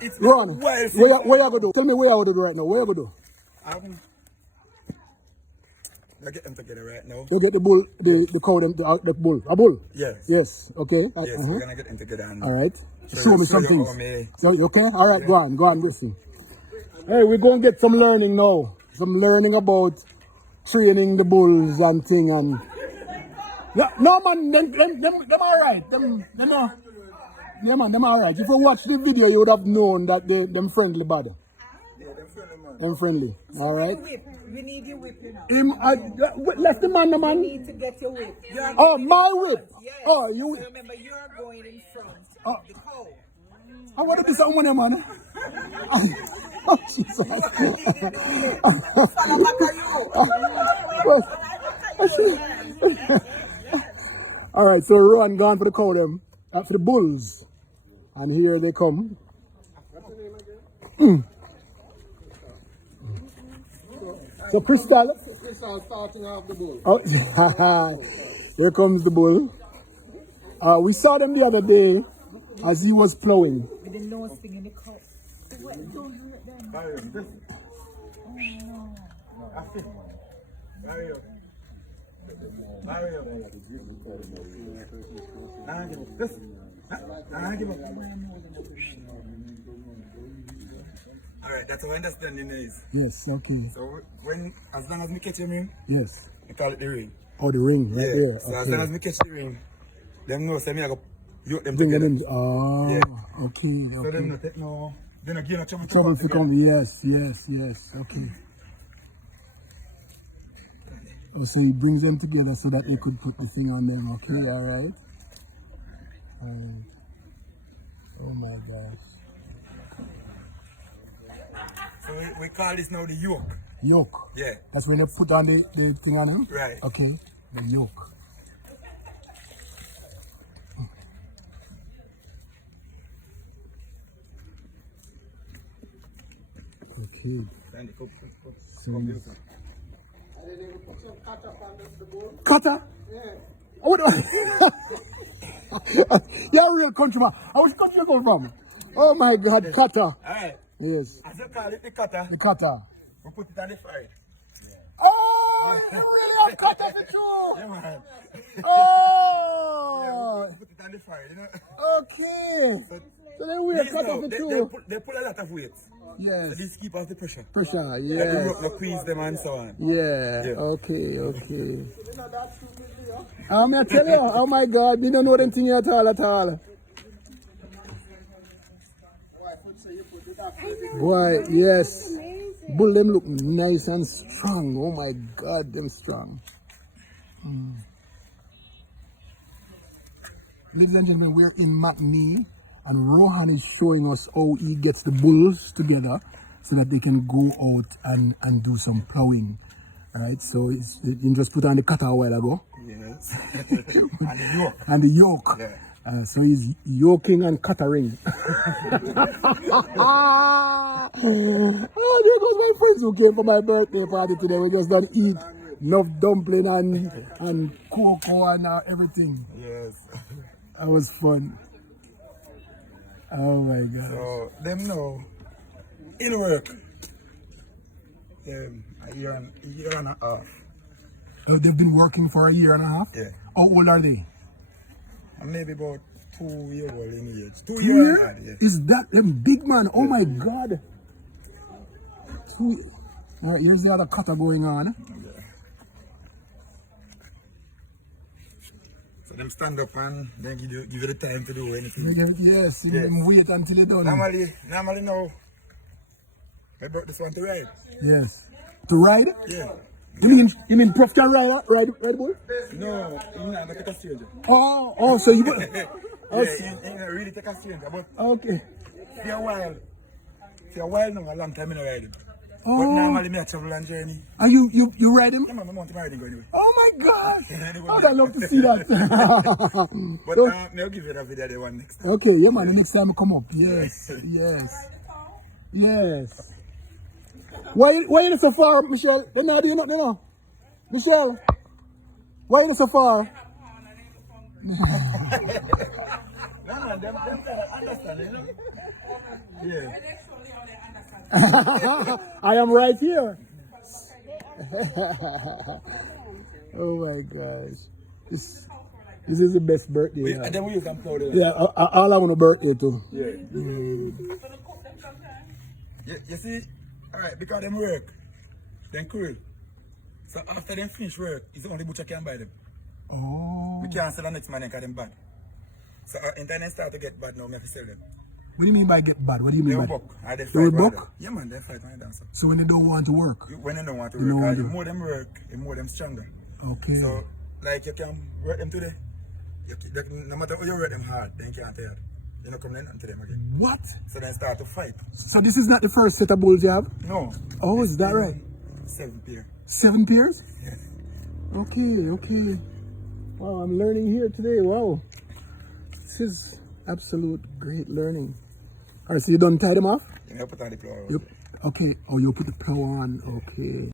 It's Ron, wild. where you go do? Tell me where you go do right now. Where you go do? They're getting together right now. You get the bull, the cow, the bull. A bull? Yes. Yes. Okay. Yes, we're gonna get them together. And all right. Show me some things. Me. So, okay? All right, yeah. Go on, listen. Hey, we're going to get some learning now. Some learning about training the bulls and thing and... No, man, them all right. Them all right. If you watch the video, you would have known that them friendly bad. Yeah, them friendly, man. Them friendly. All right? We need your whip, you know. Left the man, the man. We need to get your whip. Oh, my whip. Yes. Oh, you... So remember, you're going in front of the cow. I want to be someone, man. Oh, Jesus. Falla Backa Mi. All right, so Rowan gone for the cow them, for the bulls, and here they come. So Crystal starting off the bull. Oh, here comes the bull. We saw them the other day as he was ploughing. With the nose thing in the cow. What don't do it then? Alright, that's how understanding is. Yes, okay. So as long as we catch him, yes. we call it the ring. Oh, the ring right there. So okay. as long as we catch the ring, them know say me I go yoke them bring together. them in. Oh, yeah. Okay. So them not take no, they not give no trouble. Trouble to come. Yes. Okay. Oh, so he brings them together so that they could put the thing on them. Okay, all right. Oh my gosh. So we call this now the yoke. Yoke. Yeah. That's when they put on the thing on him? Right. Okay. The yoke. Okay. So, cutter? Yeah. What? You're a real countryman. Which country you come from? Oh my God, cutter. Alright. Yes. As you call it the cutter. The cutter. We put it on the fire. Oh, you really have cutter for true. Yeah, man. Oh. Yeah, we put it on the fire, you know. Okay. So then we are cutter for true. They pull a lot of weight. Yes. So this keep off the pressure. Pressure, Like the yes. rope no squeeze them and so on. Yeah. Okay. I tell you, oh my God, you don't know them thing at all. Boy, yes. Bull them look nice and strong. Oh my God, them strong. Ladies and gentlemen, we're in matinee and Rohan is showing us how he gets the bulls together so that they can go out and do some ploughing. Alright, so he just put on the cutter a while ago. Yes. And the yoke. And the yoke. Yeah. So he's yoking and cuttering. Oh, there goes my friends who came for my birthday party today. We just done eat enough dumpling and cocoa and everything. Yes. That was fun. Oh my God. So them know in work. A year and a half. Oh, they've been working for a year and a half? Yeah. How old are they? Maybe about 2 years old in age. 2 2 years years? old, yeah. Is that them big man? Oh my God. All right, here's the other cutter going on. Yeah. So them stand up and then give you the time to do anything. Yes, them wait until you're done. Normally now, I brought this one to ride. Yes. To ride? Yeah. You mean Prof can ride boy? No, you not take a stranger. Oh, so you Yeah, you really take a stranger, but okay. for a while now, a long time I don't ride him. Oh. But normally me I travel and journey. Are you ride him? Yeah, man, I want to ride him anyway. Oh my God! I'd love to see that. But So, I'll give you that video the one next time. okay, yeah man, the next time I come up. Yes. Why you so far, Michelle? They're not doing nothing, no? Michelle, why you so far? No, them kind of understand, you know? Yeah. I am right here. Oh my gosh. This is the best birthday. And then we can plow the Yeah, all I want a birthday too. Yeah. You see, alright, because them work, then cool. So after them finish work, it's the only butcher can buy them. Oh. We can't sell the next man because them bad. So our internet start to get bad now, we have to sell them. What do you mean by get bad? What do you mean They by will buck. They will fight buck? Yeah man, they fight when they dance. So when they don't want to work? When they don't want to You work, know the more them work, the more them stronger. Okay. So, like you can work them today. No matter how you work them hard, they can't tell you. You know, come in to them again. What? So then start to fight. So this is not the first set of bulls you have? No. Oh, is that right? 7 pair. 7 pairs? Yes. Okay. Wow, I'm learning here today. Wow. This is absolute great learning. Alright, so you done tie them off? You put on the plow. Yep. Okay. Oh, you put the plow on. Okay.